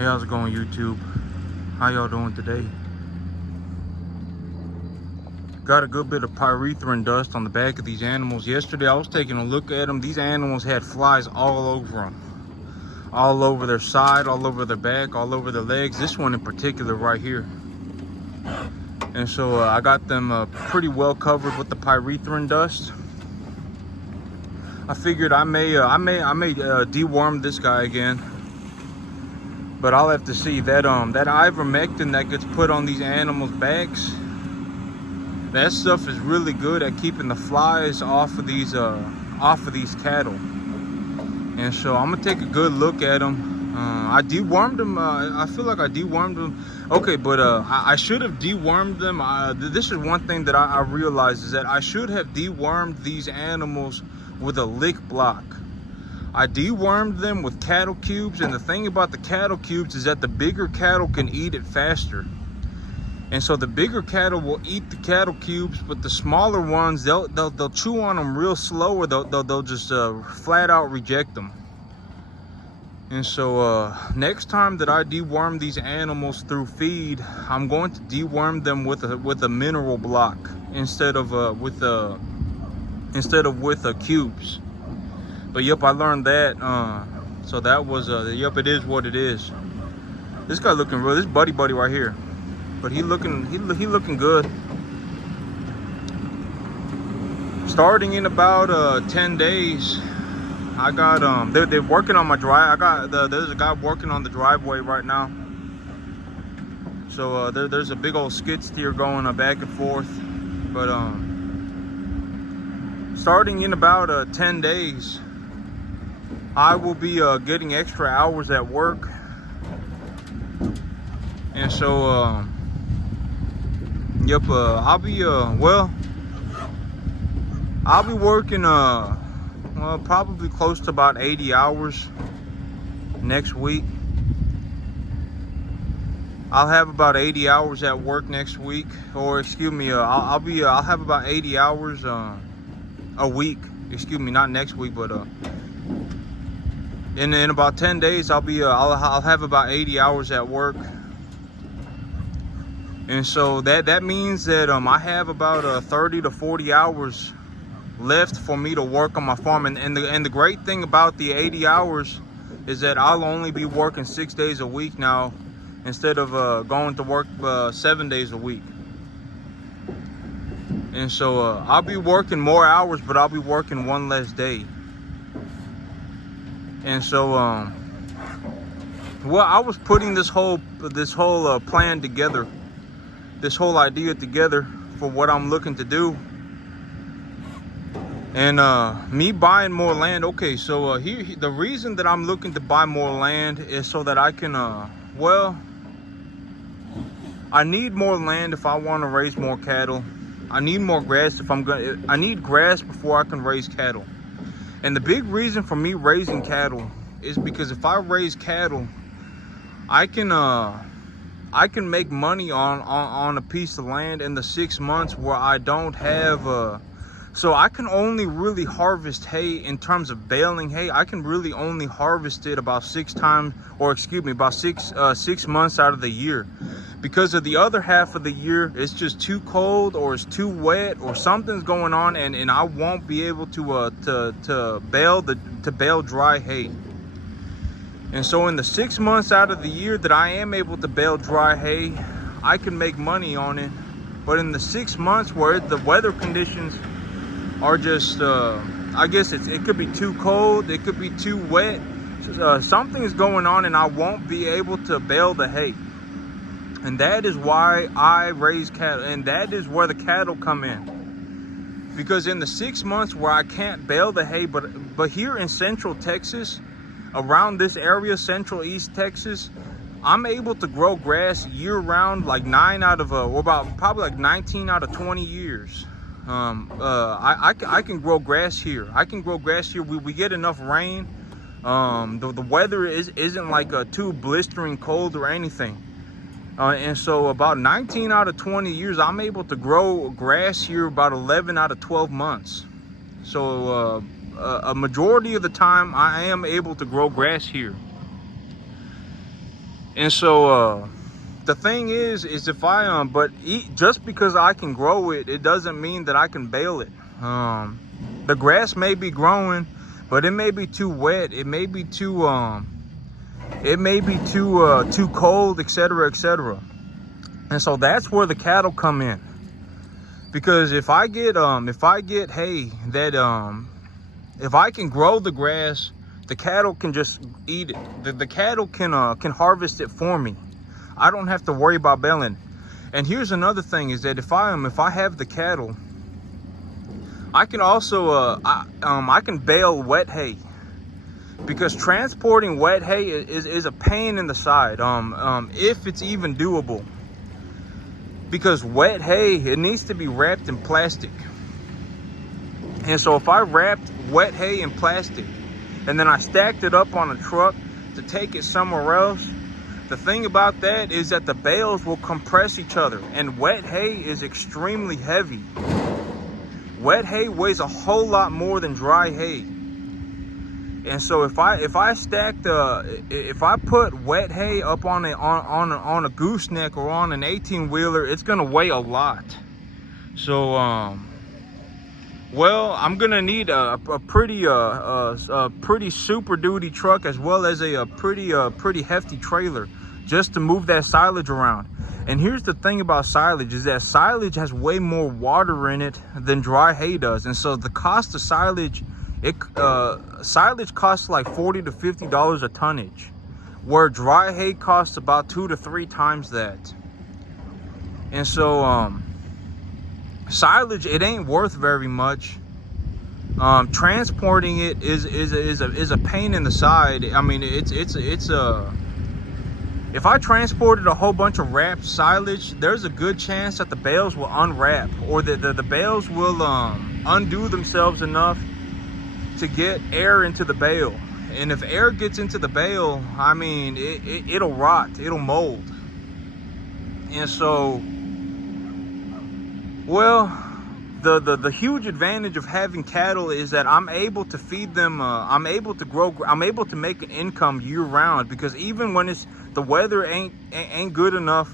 Hey, how's it going, YouTube? How y'all doing today? Got a good bit of pyrethrin dust on the back of these animals. Yesterday I was taking a look at them. These animals had flies all over them. All over their side, all over their back, all over their legs. This one in particular right here. And so I got them pretty well covered with the pyrethrin dust. I figured I may deworm this guy again. But I'll have to see. That ivermectin that gets put on these animals' backs, that stuff is really good at keeping the flies off of these cattle. And so I'm gonna take a good look at them. I dewormed them. I feel like I dewormed them. Okay, but I should have dewormed them. This is one thing that I realized, is that I should have dewormed these animals with a lick block. I dewormed them with cattle cubes, and the thing about the cattle cubes is that the bigger cattle can eat it faster. And so the bigger cattle will eat the cattle cubes, but the smaller ones, they'll chew on them real slow, or they'll just flat out reject them. And so next time that I deworm these animals through feed, I'm going to deworm them with a mineral block instead of with cubes. But yep, I learned that. So that was yep, it is what it is. This guy looking real. This buddy right here, but he looking good. Starting in about 10 days, I got they're working on my drive. There's a guy working on the driveway right now. So there's a big old skid steer going back and forth. But starting in about 10 days, I will be getting extra hours at work. And so yep, I'll be working probably close to about 80 hours next week. I'll have about 80 hours at work next week, or excuse me, I'll have about 80 hours a week. Excuse me, not next week, but in about 10 days I'll have about 80 hours at work. And so that means that I have about 30 to 40 hours left for me to work on my farm. And the great thing about the 80 hours is that I'll only be working 6 days a week now, instead of going to work 7 days a week. And so I'll be working more hours, but I'll be working one less day. And so well, I was putting this whole plan together, this whole idea together for what I'm looking to do. And me buying more land. Okay, so here the reason that I'm looking to buy more land is so that I can well, I need more land if I want to raise more cattle. I need more grass I need grass before I can raise cattle. And the big reason for me raising cattle is because if I raise cattle, I can make money on a piece of land in the 6 months where I don't have so I can only really harvest hay. In terms of baling hay, I can really only harvest it about 6 times, or excuse me, about 6 months out of the year. Because of the other half of the year, it's just too cold, or it's too wet, or something's going on, and I won't be able to bale dry hay. And so in the 6 months out of the year that I am able to bale dry hay, I can make money on it. But in the 6 months where the weather conditions are just, I guess it could be too cold, it could be too wet, something's going on, and I won't be able to bale the hay. And that is why I raise cattle, and that is where the cattle come in. Because in the 6 months where I can't bale the hay, but here in Central Texas, around this area, Central East Texas, I'm able to grow grass year round, like 9 out of or about probably like 19 out of 20 years. I can grow grass here. I can grow grass here. We get enough rain. The weather isn't like too blistering cold or anything. And so about 19 out of 20 years, I'm able to grow grass here about 11 out of 12 months. So a majority of the time, I am able to grow grass here. And so the thing is if I just because I can grow it, it doesn't mean that I can bale it. The grass may be growing, but it may be too wet, it may be too too cold, etc., etc. And so that's where the cattle come in. Because if I get hay that if I can grow the grass, the cattle can just eat it. The cattle can harvest it for me. I don't have to worry about baling. And here's another thing, is that if I have the cattle, I can also I can bale wet hay, because transporting wet hay is a pain in the side, if it's even doable. Because wet hay, it needs to be wrapped in plastic. And so if I wrapped wet hay in plastic and then I stacked it up on a truck to take it somewhere else, the thing about that is that the bales will compress each other, and wet hay is extremely heavy. Wet hay weighs a whole lot more than dry hay. And so if I put wet hay up on a gooseneck or on an 18-wheeler, it's gonna weigh a lot. So well, I'm gonna need a pretty super duty truck, as well as a pretty hefty trailer, just to move that silage around. And here's the thing about silage, is that silage has way more water in it than dry hay does. And so the cost of silage, silage costs like $40 to $50 a tonnage, where dry hay costs about 2 to 3 times that. And so silage, it ain't worth very much. Transporting it is a pain in the side. I mean, it's a, if I transported a whole bunch of wrapped silage, there's a good chance that the bales will unwrap, or the bales will undo themselves enough to get air into the bale. And if air gets into the bale, I mean, it'll rot, it'll mold. And so, well, the huge advantage of having cattle is that I'm able to feed them, I'm able to grow, I'm able to make an income year round, because even when the weather ain't good enough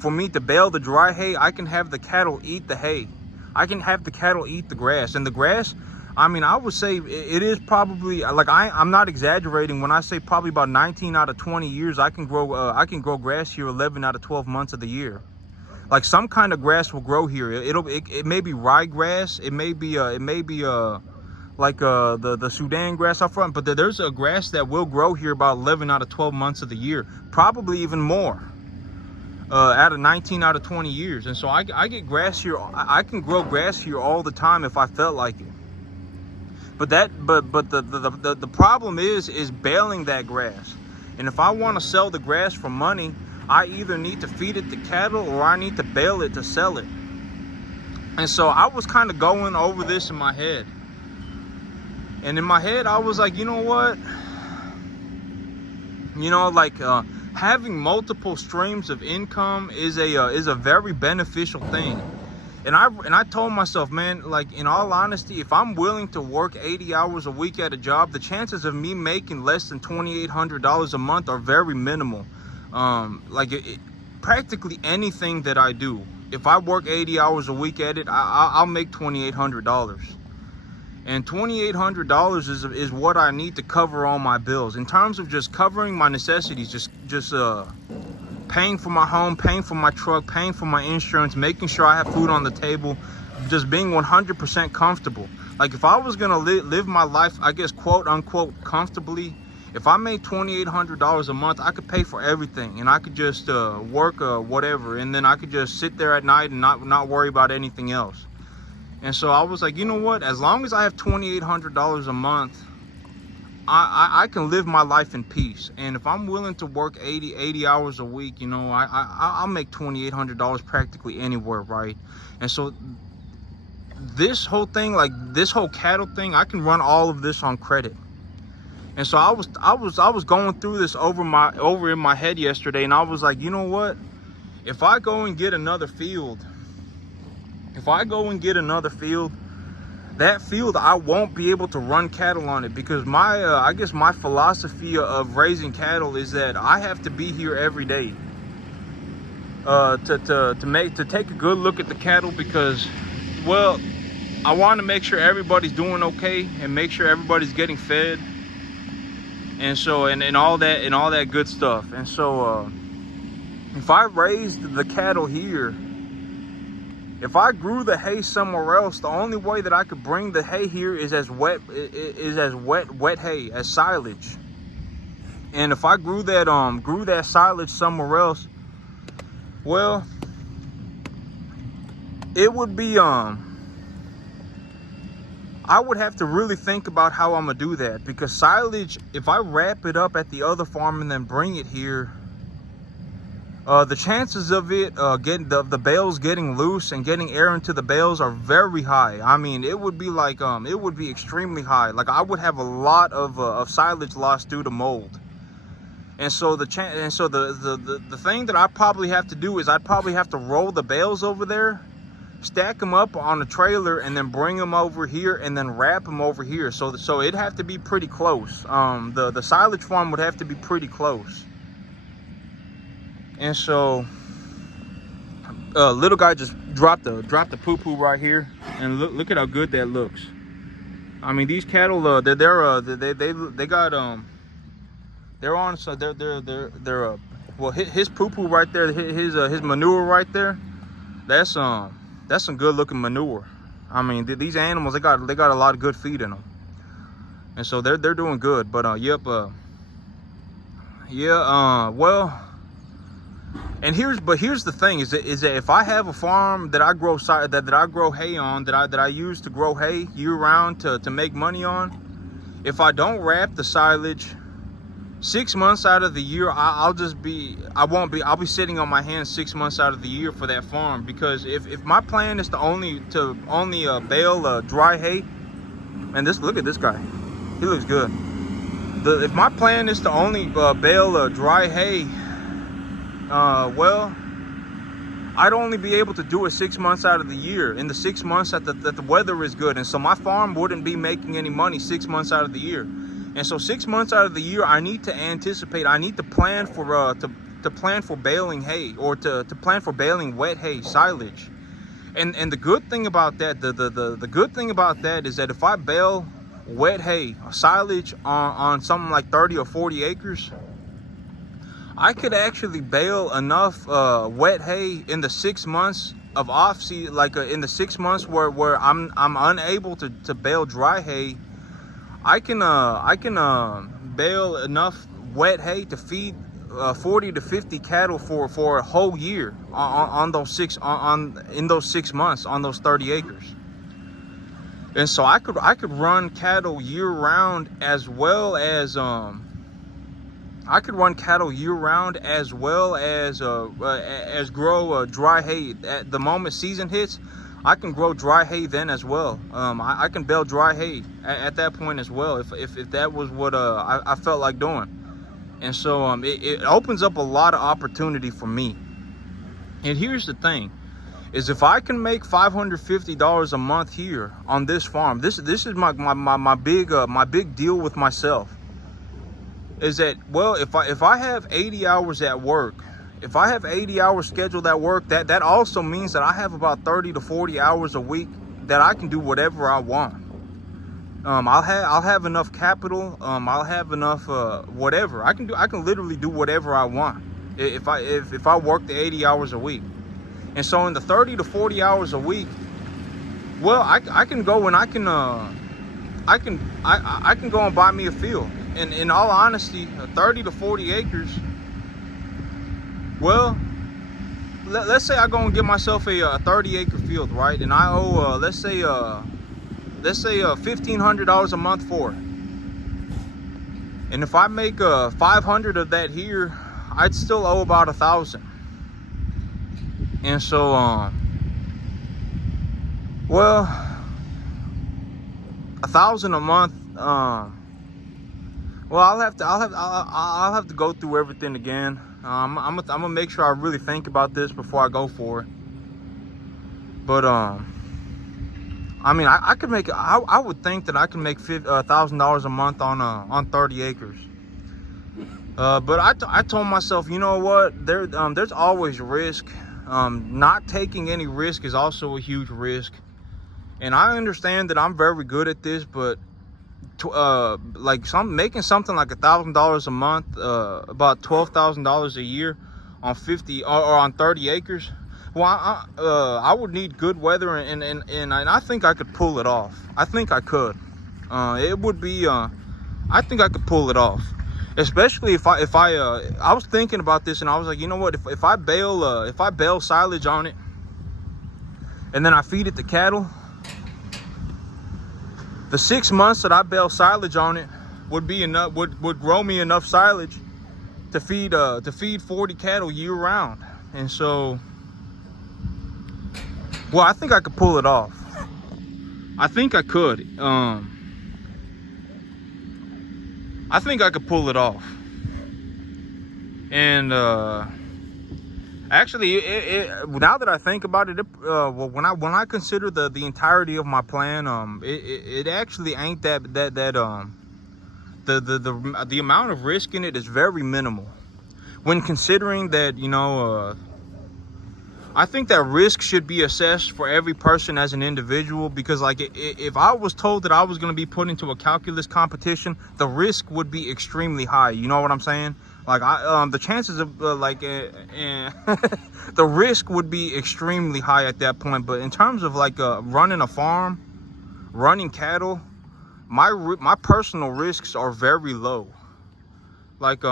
for me to bale the dry hay, I can have the cattle eat the hay. I can have the cattle eat the grass. And the grass, I mean, I would say it is probably, like, I'm not exaggerating when I say probably about 19 out of 20 years I can grow grass here 11 out of 12 months of the year. Like, some kind of grass will grow here. It may be ryegrass, it may be like the Sudan grass up front, but there's a grass that will grow here about 11 out of 12 months of the year, probably even more, out of 19 out of 20 years. And so I get grass here. I can grow grass here all the time if I felt like it. But the problem is baling that grass. And if I want to sell the grass for money, I either need to feed it to cattle or I need to bale it to sell it. And so I was kind of going over this in my head. And in my head, I was like, you know what? You know, like, having multiple streams of income is a very beneficial thing. And I told myself, man, like, in all honesty, if I'm willing to work 80 hours a week at a job, the chances of me making less than $2,800 a month are very minimal. Like, practically anything that I do, if I work 80 hours a week at it, I'll make $2,800. And $2,800 is what I need to cover all my bills. In terms of just covering my necessities, just paying for my home, paying for my truck, paying for my insurance, making sure I have food on the table, just being 100% comfortable. Like, if I was gonna live my life, I guess, quote unquote, comfortably, if I made $2,800 a month, I could pay for everything, and I could just work whatever, and then I could just sit there at night and not worry about anything else. And so I was like, you know what? As long as I have $2,800 a month, I can live my life in peace. And if I'm willing to work 80 hours a week, you know, I'll make $2,800 practically anywhere, right? And so this whole thing, like this whole cattle thing, I can run all of this on credit. And so I was going through this over in my head yesterday, and I was like, you know what? If I go and get another field, that field, I won't be able to run cattle on it, because my I guess my philosophy of raising cattle is that I have to be here every day to take a good look at the cattle, because, well, I want to make sure everybody's doing okay and make sure everybody's getting fed, and so and all that good stuff. And so if I raised the cattle here, if I grew the hay somewhere else, the only way that I could bring the hay here is as wet hay, as silage. And if I grew that silage somewhere else, well, it would be I would have to really think about how I'm gonna do that, because silage, if I wrap it up at the other farm and then bring it here, the chances of it getting the bales getting loose and getting air into the bales are very high. I mean, it would be like it would be extremely high. Like, I would have a lot of silage loss due to mold. And so the thing that I probably have to do is I'd probably have to roll the bales over there, stack them up on a trailer, and then bring them over here and then wrap them over here. So it'd have to be pretty close. The silage farm would have to be pretty close. And so little guy just dropped the poo-poo right here, and look at how good that looks. I mean, these cattle, they're on, so they're well, his poo-poo right there, his manure right there, that's some good looking manure. I mean, these animals, they got a lot of good feed in them, and so they're doing good. But well, and here's the thing is that if I have a farm that I grow hay on, that I use to grow hay year round to make money on, if I don't wrap the silage 6 months out of the year, I'll be sitting on my hands 6 months out of the year for that farm. Because if my plan is to only bale dry hay, and look at this guy, he looks good. If my plan is to only bale dry hay, well, I'd only be able to do it 6 months out of the year, in the 6 months that the weather is good. And so my farm wouldn't be making any money 6 months out of the year. And so 6 months out of the year, I need to anticipate, I need to plan for to plan for baling hay, or to plan for baling wet hay, silage. And the good thing about that, the good thing about that is that if I bale wet hay, silage on something like 30 or 40 acres, I could actually bale enough wet hay in the 6 months of off season, like in the 6 months where I'm unable to bale dry hay. I can bale enough wet hay to feed 40 to 50 cattle for a whole year in those 6 months on those 30 acres. And so I could run cattle year round, as well as grow dry hay. At the moment season hits, I can grow dry hay then as well. I can bale dry hay at that point as well, if that was what I felt like doing. And so it opens up a lot of opportunity for me. And here's the thing, is if I can make $550 a month here on this farm, this is my big deal with myself, is that, well, if I have 80 hours at work, if I have 80 hours scheduled at work, that also means that I have about 30 to 40 hours a week that I can do whatever I want. I'll have enough capital. I'll have enough whatever I can do. I can literally do whatever I want if I work the 80 hours a week. And so in the 30 to 40 hours a week, well, I can go and I can go and buy me a field. And in all honesty, 30 to 40 acres. Well, let's say I go and get myself a 30-acre field, right? And I owe let's say $1,500 a month for it. And if I make 500 of that here, I'd still owe about 1,000. And so well, 1,000 a month. Well, I'll have to go through everything again. I'm gonna make sure I really think about this before I go for it. But I mean, I could make, I would think that I can make $1,000 a month on 30 acres. But I told myself, you know what, there's always risk. Not taking any risk is also a huge risk. And I understand that I'm very good at this, but like making something like $1,000 a month, about $12,000 a year on 50 or on 30 acres. Well, I would need good weather, and I think I could pull it off. I think I could. It would be. I think I could pull it off, especially if I was thinking about this, and I was like, you know what? If I bale silage on it, and then I feed it to cattle, the 6 months that I bale silage on it would be enough. Would grow me enough silage to feed 40 cattle year round, and so. Well, I think I could pull it off. I think I could. I think I could pull it off. And actually, now that I think about it, well, when I consider the entirety of my plan, it actually ain't the amount of risk in it is very minimal. When considering that, you know. I think that risk should be assessed for every person as an individual, because like if I was told that I was going to be put into a calculus competition, the risk would be extremely high. You know what I'm saying? Like the chances of the risk would be extremely high at that point. But in terms of like running a farm, running cattle, my personal risks are very low. Like if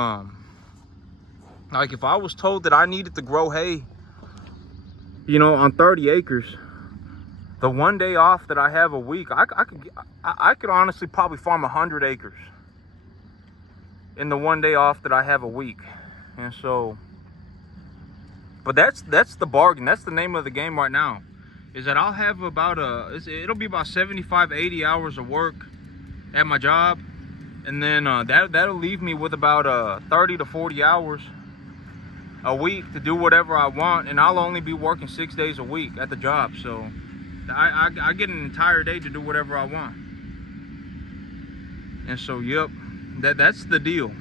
I was told that I needed to grow hay, you know, on 30 acres, the one day off that I have a week, I could honestly probably farm 100 acres in the one day off that I have a week. And so, but that's the bargain. That's the name of the game right now, is that I'll have about it'll be about 75, 80 hours of work at my job, and then that'll leave me with about 30 to 40 hours a week to do whatever I want, and I'll only be working 6 days a week at the job. So I get an entire day to do whatever I want. And so, yep, that's the deal.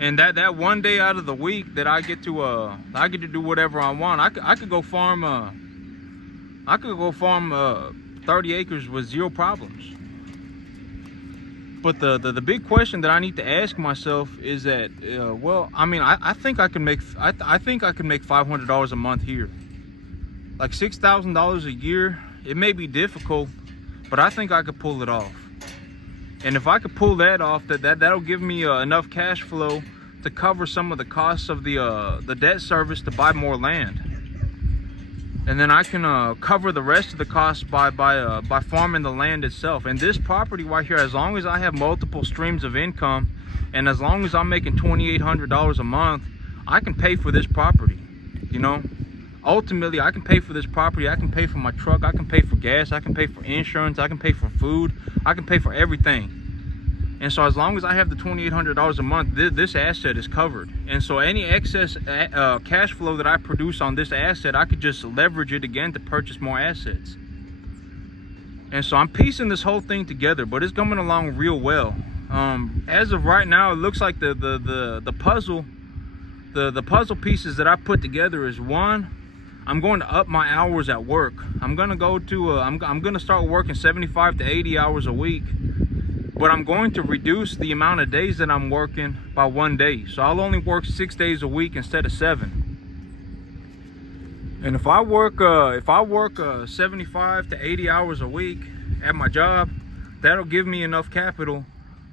And that one day out of the week that I get to do whatever I want, I could go farm 30 acres with zero problems. But the big question that I need to ask myself is that, well, I mean, I think I can make $500 a month here, like $6,000 a year. It may be difficult, but I think I could pull it off. And if I could pull that off, that'll give me enough cash flow to cover some of the costs of the debt service to buy more land. And then I can cover the rest of the costs by farming the land itself. And this property right here, as long as I have multiple streams of income, and as long as I'm making $2,800 a month, I can pay for this property. You know, ultimately, I can pay for this property. I can pay for my truck. I can pay for gas. I can pay for insurance. I can pay for food. I can pay for everything. And so as long as I have the $2,800 a month, this asset is covered. And so any excess cash flow that I produce on this asset, I could just leverage it again to purchase more assets. And so I'm piecing this whole thing together, but it's coming along real well. As of right now, it looks like the puzzle pieces that I put together is, one, I'm going to up my hours at work. I'm going to go to I'm going to start working 75 to 80 hours a week. But I'm going to reduce the amount of days that I'm working by 1 day. So I'll only work 6 days a week instead of 7. And if I work 75 to 80 hours a week at my job, that'll give me enough capital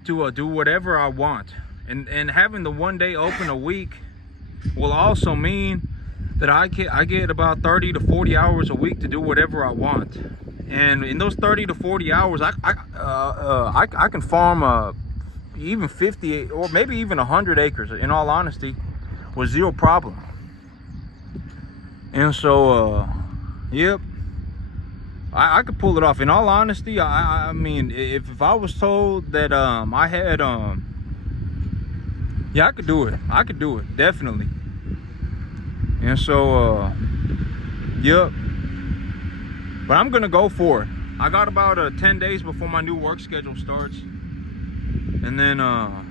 to do whatever I want. And having the 1 day open a week will also mean that I get about 30 to 40 hours a week to do whatever I want. And in those 30 to 40 hours, I can farm even 50 or maybe even 100 acres, in all honesty, with zero problem. And so, yep, I could pull it off. In all honesty, I mean, if I was told that I had, yeah, I could do it. I could do it, definitely. And so, yep. But I'm gonna go for it. I got about 10 days before my new work schedule starts, and then I'm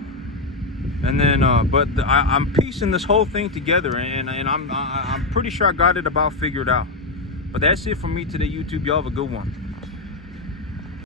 piecing this whole thing together, and I'm pretty sure I got it about figured out. But that's it for me today, YouTube. Y'all have a good one.